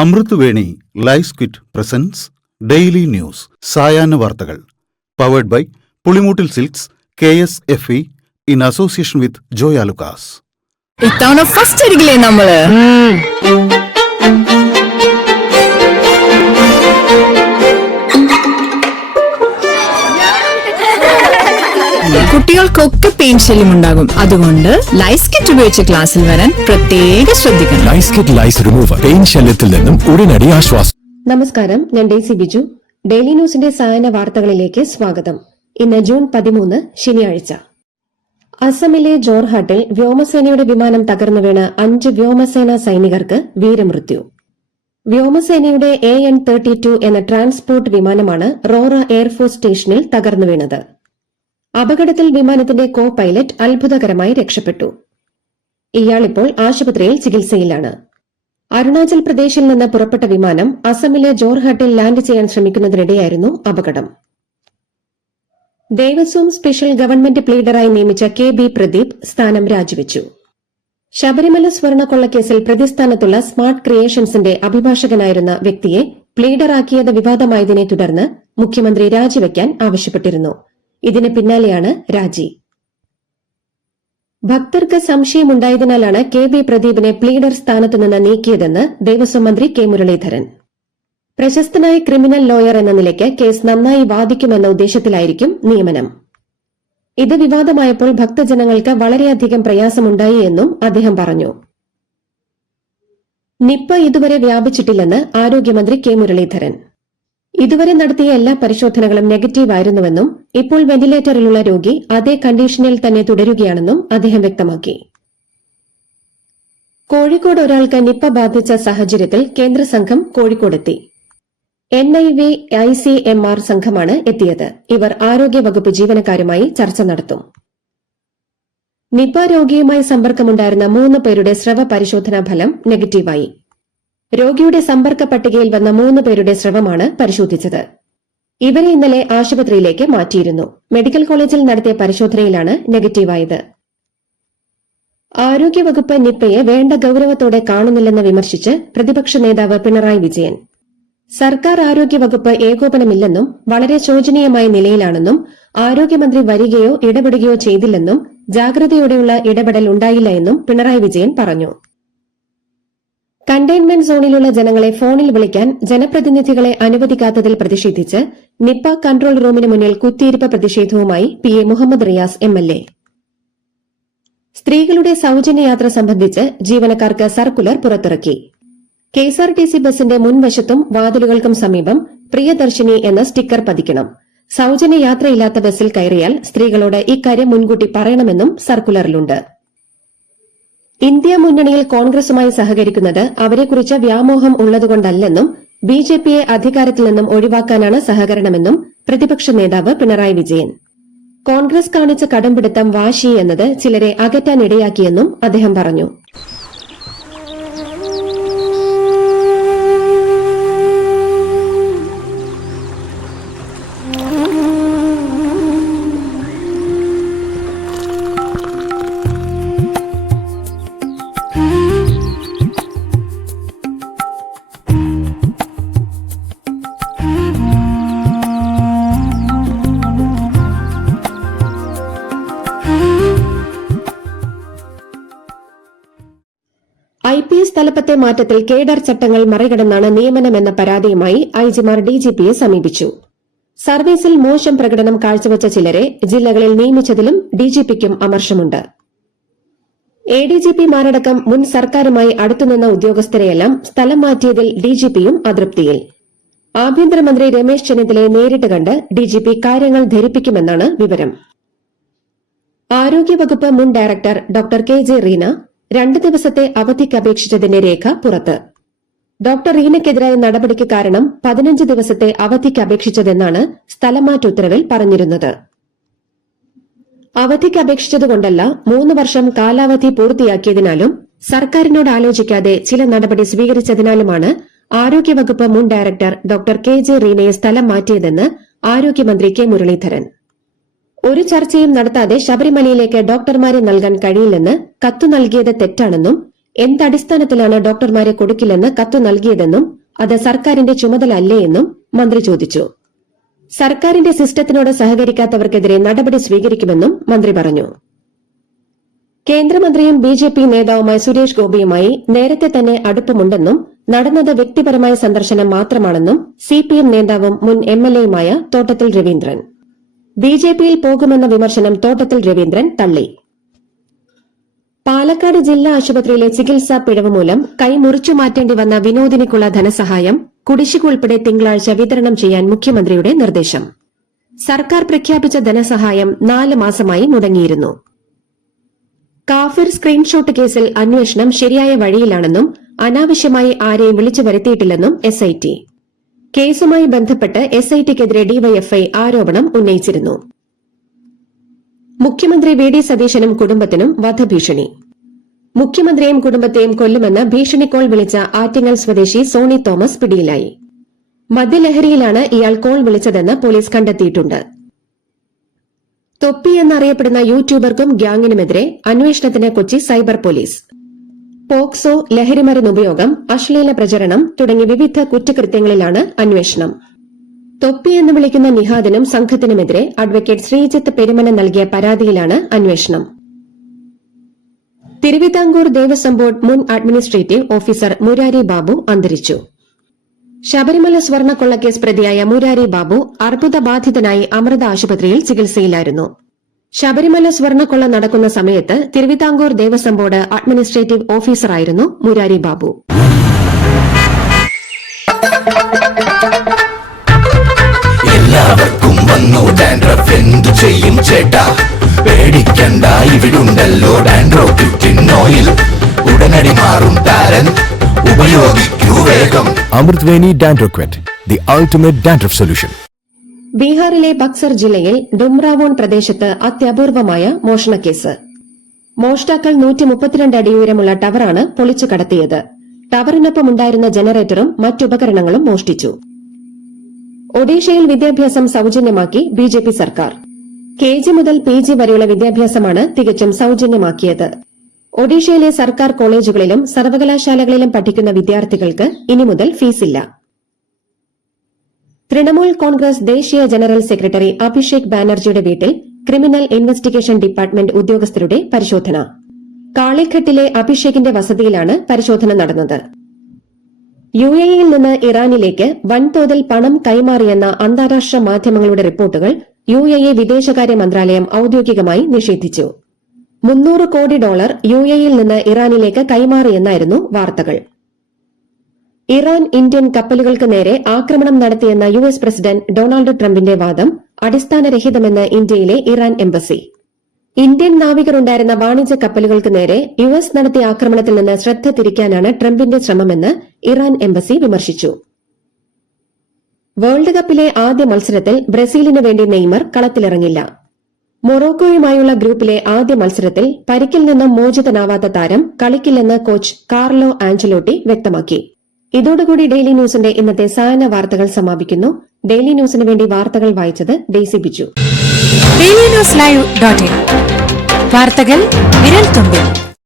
അമൃത് Veni life quit presents daily news സായാഹ്ന വാർത്തകൾ powered by Pulimoottil silks KSFE in association with Joy Alukkas. ഇത്തവണ first അടിക്കില്ലേ നമ്മള്? കുട്ടികൾക്കൊക്കെ പെയിൻ ശല്യം ഉണ്ടാകും. അതുകൊണ്ട് ലൈസ് കിറ്റ് ഉപയോഗിച്ച് ക്ലാസ്സിൽ വരാൻ പ്രത്യേകം ശ്രദ്ധിക്കണം. ലൈസ് കിറ്റ് ലൈസ് റിമൂവർ പെയിൻ ശല്യത്തിൽ നിന്നും ഉടനടി ആശ്വാസം. നമസ്കാരം, ഞാൻ ഡേസി ബിജു. ഡെയിലി ന്യൂസിന്റെ സായാഹ്ന വാർത്തകളിലേക്ക് സ്വാഗതം. ഇന്ന് ജൂൺ 13 ശനിയാഴ്ച. അസമിലെ ജോർഹാട്ടിൽ വ്യോമസേനയുടെ വിമാനം തകർന്നു വീണ് 5 വ്യോമസേനാ സൈനികർക്ക് വീരമൃത്യു. വ്യോമസേനയുടെ AN-32 എന്ന ട്രാൻസ്പോർട്ട് വിമാനമാണ് റോറ എയർഫോഴ്സ് സ്റ്റേഷനിൽ തകർന്നു വീണത്. അപകടത്തിൽ വിമാനത്തിന്റെ കോ പൈലറ്റ് അത്ഭുതകരമായി രക്ഷപ്പെട്ടു. ഇയാളിപ്പോൾ ആശുപത്രിയിൽ ചികിത്സയിലാണ്. അരുണാചൽ പ്രദേശിൽ നിന്ന് പുറപ്പെട്ട വിമാനം അസമിലെ ജോർഹാട്ടിൽ ലാൻഡ് ചെയ്യാൻ ശ്രമിക്കുന്നതിനിടെയായിരുന്നു അപകടം. ദേവസ്വം സ്പെഷ്യൽ ഗവൺമെന്റ് പ്ലീഡറായി നിയമിച്ച KB പ്രദീപ് സ്ഥാനം രാജിവെച്ചു. ശബരിമല സ്വർണ്ണക്കൊള്ളക്കേസിൽ പ്രതിസ്ഥാനത്തുള്ള സ്മാർട്ട് ക്രിയേഷൻസിന്റെ അഭിഭാഷകനായിരുന്ന വ്യക്തിയെ പ്ലീഡറാക്കിയത് വിവാദമായതിനെ തുടർന്ന് മുഖ്യമന്ത്രി രാജിവെക്കാൻ ആവശ്യപ്പെട്ടിരുന്നു. ഇതിന് പിന്നാലെയാണ് രാജി. ഭക്തർക്ക് സംശയമുണ്ടായതിനാലാണ് KB പ്രദീപിനെ പ്ലീഡർ സ്ഥാനത്തുനിന്ന് നീക്കിയതെന്ന് ദേവസ്വം മന്ത്രി K മുരളീധരൻ. പ്രശസ്തനായ ക്രിമിനൽ ലോയർ എന്ന നിലയ്ക്ക് കേസ് നന്നായി വാദിക്കുമെന്ന ഉദ്ദേശത്തിലായിരിക്കും നിയമനം. ഇത് വിവാദമായപ്പോൾ ഭക്തജനങ്ങൾക്ക് വളരെയധികം പ്രയാസമുണ്ടായി എന്നും അദ്ദേഹം പറഞ്ഞു. നിപ്പ ഇതുവരെ വ്യാപിച്ചിട്ടില്ലെന്ന് ആരോഗ്യമന്ത്രി K മുരളീധരൻ. ഇതുവരെ നടത്തിയ എല്ലാ പരിശോധനകളും നെഗറ്റീവായിരുന്നുവെന്നും ഇപ്പോൾ വെന്റിലേറ്ററിലുള്ള രോഗി അതേ കണ്ടീഷനിൽ തന്നെ തുടരുകയാണെന്നും അദ്ദേഹം വ്യക്തമാക്കി. കോഴിക്കോട് ഒരാൾക്ക് നിപ്പ ബാധിച്ച സാഹചര്യത്തിൽ കേന്ദ്ര സംഘം കോഴിക്കോടെത്തി. NIV ICMR സംഘമാണ് എത്തിയത്. ഇവർ ആരോഗ്യവകുപ്പ് ജീവനക്കാരുമായി ചർച്ച നടത്തും. നിപ്പ രോഗിയുമായി സമ്പർക്കമുണ്ടായിരുന്ന 3 പേരുടെ സ്രവ പരിശോധനാ ഫലം നെഗറ്റീവായി. രോഗിയുടെ സമ്പർക്ക പട്ടികയിൽ വന്ന 3 പേരുടെ സ്രവമാണ് പരിശോധിച്ചത്. ഇവരെ ഇന്നലെ ആശുപത്രിയിലേക്ക് മാറ്റിയിരുന്നു. മെഡിക്കൽ കോളേജിൽ നടത്തിയ പരിശോധനയിലാണ് നെഗറ്റീവായത്. ആരോഗ്യവകുപ്പ് നിപ്പയെ വേണ്ട ഗൌരവത്തോടെ കാണുന്നില്ലെന്ന് വിമർശിച്ച് പ്രതിപക്ഷ നേതാവ് പിണറായി വിജയൻ. സർക്കാർ ആരോഗ്യവകുപ്പ് ഏകോപനമില്ലെന്നും വളരെ ശോചനീയമായ നിലയിലാണെന്നും ആരോഗ്യമന്ത്രി വരികയോ ഇടപെടുകയോ ചെയ്തില്ലെന്നും ജാഗ്രതയോടെയുള്ള ഇടപെടൽ ഉണ്ടായില്ല എന്നും പിണറായി വിജയൻ പറഞ്ഞു. കണ്ടെയ്ൻമെന്റ് സോണിലുള്ള ജനങ്ങളെ ഫോണിൽ വിളിക്കാൻ ജനപ്രതിനിധികളെ അനുവദിക്കാത്തതിൽ പ്രതിഷേധിച്ച് നിപ്പ കൺട്രോൾ റൂമിന് മുന്നിൽ കുത്തിയിരിപ്പ് പ്രതിഷേധവുമായി PA മുഹമ്മദ് റിയാസ് MLA. സ്ത്രീകളുടെ സൌജന്യയാത്ര സംബന്ധിച്ച് ജീവനക്കാർക്ക് സർക്കുലർ പുറത്തിറക്കി. KSRTC ബസിന്റെ മുൻവശത്തും വാതിലുകൾക്കും സമീപം പ്രിയദർശിനി എന്ന സ്റ്റിക്കർ പതിക്കണം. സൌജന്യയാത്രയില്ലാത്ത ബസിൽ കയറിയാൽ സ്ത്രീകളോട് ഇക്കാര്യം മുൻകൂട്ടി പറയണമെന്നും സർക്കുലറിലുണ്ട്. ഇന്ത്യ മുന്നണിയിൽ കോൺഗ്രസുമായി സഹകരിക്കുന്നത് അവരെക്കുറിച്ച് വ്യാമോഹം ഉള്ളതുകൊണ്ടല്ലെന്നും BJPയെ അധികാരത്തിൽ നിന്നും ഒഴിവാക്കാനാണ് സഹകരണമെന്നും പ്രതിപക്ഷ നേതാവ് പിണറായി വിജയൻ. കോൺഗ്രസ് കാണിച്ച കടംപിടുത്തം, വാശി എന്നത് ചിലരെ അകറ്റാനിടയാക്കിയെന്നും അദ്ദേഹം പറഞ്ഞു. IPS തലപ്പത്തെ മാറ്റത്തിൽ കേഡർ ചട്ടങ്ങൾ മറികടന്നാണ് നിയമനമെന്ന പരാതിയുമായി IGമാർ DGPയെ സമീപിച്ചു. സർവീസിൽ മോശം പ്രകടനം കാഴ്ചവച്ച ചിലരെ ജില്ലകളിൽ നിയമിച്ചതിലും DGPക്കും അമർഷമുണ്ട്. ADGPമാരടക്കം മുൻ സർക്കാരുമായി അടുത്തുനിന്ന ഉദ്യോഗസ്ഥരെയെല്ലാം സ്ഥലം മാറ്റിയതിൽ DGPയും അതൃപ്തിയിൽ. ആഭ്യന്തരമന്ത്രി രമേശ് ചെന്നിത്തലയെ നേരിട്ട് കണ്ട് DGP കാര്യങ്ങൾ ധരിപ്പിക്കുമെന്നാണ് വിവരം. ആരോഗ്യവകുപ്പ് മുൻ ഡയറക്ടർ ഡോക്ടർ KJ റീന 2 ദിവസത്തെ അവധിക്ക് അപേക്ഷിച്ചതിന്റെ രേഖ പുറത്ത്. ഡോക്ടർ റീനയ്ക്കെതിരായ നടപടിക്ക് കാരണം 15 ദിവസത്തെ അവധിക്ക് അപേക്ഷിച്ചതെന്നാണ് സ്ഥലംമാറ്റ ഉത്തരവിൽ പറഞ്ഞിരുന്നത്. അവധിക്ക് അപേക്ഷിച്ചതുകൊണ്ടല്ല, 3 വർഷം കാലാവധി പൂർത്തിയാക്കിയതിനാലും സർക്കാരിനോട് ആലോചിക്കാതെ ചില നടപടി സ്വീകരിച്ചതിനാലുമാണ് ആരോഗ്യവകുപ്പ് മുൻ ഡയറക്ടർ ഡോക്ടർ KJ റീനയെ സ്ഥലം മാറ്റിയതെന്ന് ആരോഗ്യമന്ത്രി K മുരളീധരൻ. ഒരു ചർച്ചയും നടത്താതെ ശബരിമലയിലേക്ക് ഡോക്ടർമാരെ നൽകാൻ കഴിയില്ലെന്ന് കത്തു നൽകിയത് തെറ്റാണെന്നും എന്തടിസ്ഥാനത്തിലാണ് ഡോക്ടർമാരെ കൊടുക്കില്ലെന്ന് കത്തു നൽകിയതെന്നും അത് സർക്കാരിന്റെ ചുമതല അല്ലേയെന്നും മന്ത്രി ചോദിച്ചു. സർക്കാരിന്റെ സിസ്റ്റത്തിനോട് സഹകരിക്കാത്തവർക്കെതിരെ നടപടി സ്വീകരിക്കുമെന്നും മന്ത്രി പറഞ്ഞു. കേന്ദ്രമന്ത്രിയും ബിജെപി നേതാവുമായ സുരേഷ് ഗോപിയുമായി നേരത്തെ തന്നെ അടുപ്പമുണ്ടെന്നും നടന്നത് വ്യക്തിപരമായ സന്ദർശനം മാത്രമാണെന്നും സിപിഎം നേതാവും മുൻ എംഎൽഎയുമായ തോട്ടത്തിൽ രവീന്ദ്രൻ. ബിജെപിയിൽ പോകുമെന്ന വിമർശനം തോട്ടത്തിൽ രവീന്ദ്രൻ തള്ളി. പാലക്കാട് ജില്ലാ ആശുപത്രിയിലെ ചികിത്സാ പിഴവ് മൂലം കൈ മുറിച്ചു മാറ്റേണ്ടി വന്ന വിനോദിനിക്കുള്ള ധനസഹായം കുടിശ്ശിക ഉൾപ്പെടെ തിങ്കളാഴ്ച വിതരണം ചെയ്യാൻ മുഖ്യമന്ത്രിയുടെ നിർദ്ദേശം. സർക്കാർ പ്രഖ്യാപിച്ച ധനസഹായം 4 മാസമായി മുടങ്ങിയിരുന്നു. കാഫിർ സ്ക്രീൻഷോട്ട് കേസിൽ അന്വേഷണം ശരിയായ വഴിയിലാണെന്നും അനാവശ്യമായി ആരെയും വിളിച്ചു വരുത്തിയിട്ടില്ലെന്നും എസ്ഐടി. കേസുമായി ബന്ധപ്പെട്ട് എസ്ഐടിക്കെതിരെ ഡിവൈഎഫ്ഐ ആരോപണം ഉന്നയിച്ചിരുന്നു. മുഖ്യമന്ത്രി വി ഡി സതീശനും കുടുംബത്തിനും വധഭീഷണി. മുഖ്യമന്ത്രിയെയും കുടുംബത്തെയും കൊല്ലുമെന്ന് ഭീഷണി കോൾ വിളിച്ച ആറ്റിങ്ങൽ സ്വദേശി സോണി തോമസ് പിടിയിലായി. മദ്യലഹരിയിലാണ് ഇയാൾ കോൾ വിളിച്ചതെന്ന് പോലീസ് കണ്ടെത്തിയിട്ടുണ്ട്. തൊപ്പി എന്നറിയപ്പെടുന്ന യൂട്യൂബർക്കും ഗ്യാങ്ങിനുമെതിരെ അന്വേഷണത്തിന് കൊച്ചി സൈബർ പോലീസ്. പോക്സോ, ലഹരിമരുന്ന് ഉപയോഗം, അശ്ലീല പ്രചരണം തുടങ്ങി വിവിധ കുറ്റകൃത്യങ്ങളിലാണ് അന്വേഷണം. തൊപ്പി എന്ന് വിളിക്കുന്ന നിഹാദിനും സംഘത്തിനുമെതിരെ അഡ്വക്കേറ്റ് ശ്രീജിത്ത് പെരുമന നൽകിയ പരാതിയിലാണ് അന്വേഷണം. തിരുവിതാംകൂർ ദേവസ്വം ബോർഡ് മുൻ അഡ്മിനിസ്ട്രേറ്റീവ് ഓഫീസർ മുരാരി ബാബു അന്തരിച്ചു. ശബരിമല സ്വർണ്ണക്കൊള്ളക്കേസ് പ്രതിയായ മുരാരി ബാബു അർബുദബാധിതനായി അമൃത ആശുപത്രിയിൽ ചികിത്സയിലായിരുന്നു. ശബരിമല സ്വർണ്ണക്കൊള്ള നടക്കുന്ന സമയത്ത് തിരുവിതാംകൂർ ദേവസ്വം ബോർഡ് അഡ്മിനിസ്ട്രേറ്റീവ് ഓഫീസറായിരുന്നു മുരാരി ബാബു. എല്ലാവർക്കും വന്നു ഡാൻഡ്രഫ്, എന്തു ചെയ്യും ചേട്ടാ? പേടിക്കണ്ട, ഇവിടുണ്ടല്ലോ ഡാൻഡ്രോക്കിൻ ഓയിൽ. ഉടനടി മാറും താരൻ, ഉപയോഗിക്കൂ വേഗം. അമൃത്വേനി ഡാൻഡ്രോക്വെറ്റ്, ദി അൾട്ടിമേറ്റ് ഡാൻഡ്രഫ് സൊല്യൂഷൻ. ബീഹാറിലെ ബക്സർ ജില്ലയിൽ ഡുംറാവോൺ പ്രദേശത്ത് അത്യപൂർവമായ മോഷണക്കേസ്. മോഷ്ടാക്കൾ 132 അടി ഉയരമുള്ള ടവറാണ് പൊളിച്ചു കടത്തിയത്. ടവറിനൊപ്പമുണ്ടായിരുന്ന ജനറേറ്ററും മറ്റുപകരണങ്ങളും മോഷ്ടിച്ചു. ഒഡീഷയിൽ വിദ്യാഭ്യാസം സൌജന്യമാക്കി ബിജെപി സർക്കാർ. കെജി മുതൽ പിജി വരെയുള്ള വിദ്യാഭ്യാസമാണ് തികച്ചും സൌജന്യമാക്കിയത്. ഒഡീഷയിലെ സർക്കാർ കോളേജുകളിലും സർവകലാശാലകളിലും പഠിക്കുന്ന വിദ്യാർത്ഥികൾക്ക് ഇനി മുതൽ ഫീസില്ല. തൃണമൂൽ കോൺഗ്രസ് ദേശീയ ജനറൽ സെക്രട്ടറി അഭിഷേക് ബാനർജിയുടെ വീട്ടിൽ ക്രിമിനൽ ഇൻവെസ്റ്റിഗേഷൻ ഡിപ്പാർട്ട്മെന്റ് ഉദ്യോഗസ്ഥരുടെ പരിശോധന. കാളിഘട്ടിലെ അഭിഷേകിന്റെ വസതിയിലാണ് പരിശോധന നടന്നത്. യുഎഇയിൽ നിന്ന് ഇറാനിലേക്ക് വൻതോതിൽ പണം കൈമാറിയെന്ന അന്താരാഷ്ട്ര മാധ്യമങ്ങളുടെ റിപ്പോർട്ടുകൾ യുഎഇ വിദേശകാര്യ മന്ത്രാലയം ഔദ്യോഗികമായി നിഷേധിച്ചു. $300 കോടി യുഎഇയിൽ നിന്ന് ഇറാനിലേക്ക് കൈമാറിയെന്നായിരുന്നു വാർത്തകൾ. ഇറാൻ ഇന്ത്യൻ കപ്പലുകൾക്ക് നേരെ ആക്രമണം നടത്തിയെന്ന യുഎസ് പ്രസിഡന്റ് ഡൊണാൾഡ് ട്രംപിന്റെ വാദം അടിസ്ഥാനരഹിതമെന്ന് ഇന്ത്യയിലെ ഇറാൻ എംബസി. ഇന്ത്യൻ നാവികരുണ്ടായിരുന്ന വാണിജ്യ കപ്പലുകൾക്ക് നേരെ യുഎസ് നടത്തിയ ആക്രമണത്തിൽ നിന്ന് ശ്രദ്ധ തിരിക്കാനാണ് ട്രംപിന്റെ ശ്രമമെന്ന് ഇറാൻ എംബസി വിമർശിച്ചു. വേൾഡ് കപ്പിലെ ആദ്യ മത്സരത്തിൽ ബ്രസീലിനു വേണ്ടി നെയ്മർ കളത്തിലിറങ്ങില്ല. മൊറോക്കോയുമായുള്ള ഗ്രൂപ്പിലെ ആദ്യ മത്സരത്തിൽ പരിക്കിൽ നിന്നും മോചിതനാവാത്ത താരം കളിക്കില്ലെന്ന് കോച്ച് കാർലോ ആഞ്ചലോട്ടി വ്യക്തമാക്കി. ഇതോടുകൂടി ഡെയിലി ന്യൂസിന്റെ ഇന്നത്തെ സായന വാർത്തകൾ സമാപിക്കുന്നു. ഡെയിലി ന്യൂസിന് വേണ്ടി വാർത്തകൾ വായിച്ചത് ഡെയ്സി ബിജു. DailyNewsLive.in വാർത്തകൾ വിരൽ തുമ്പിൽ.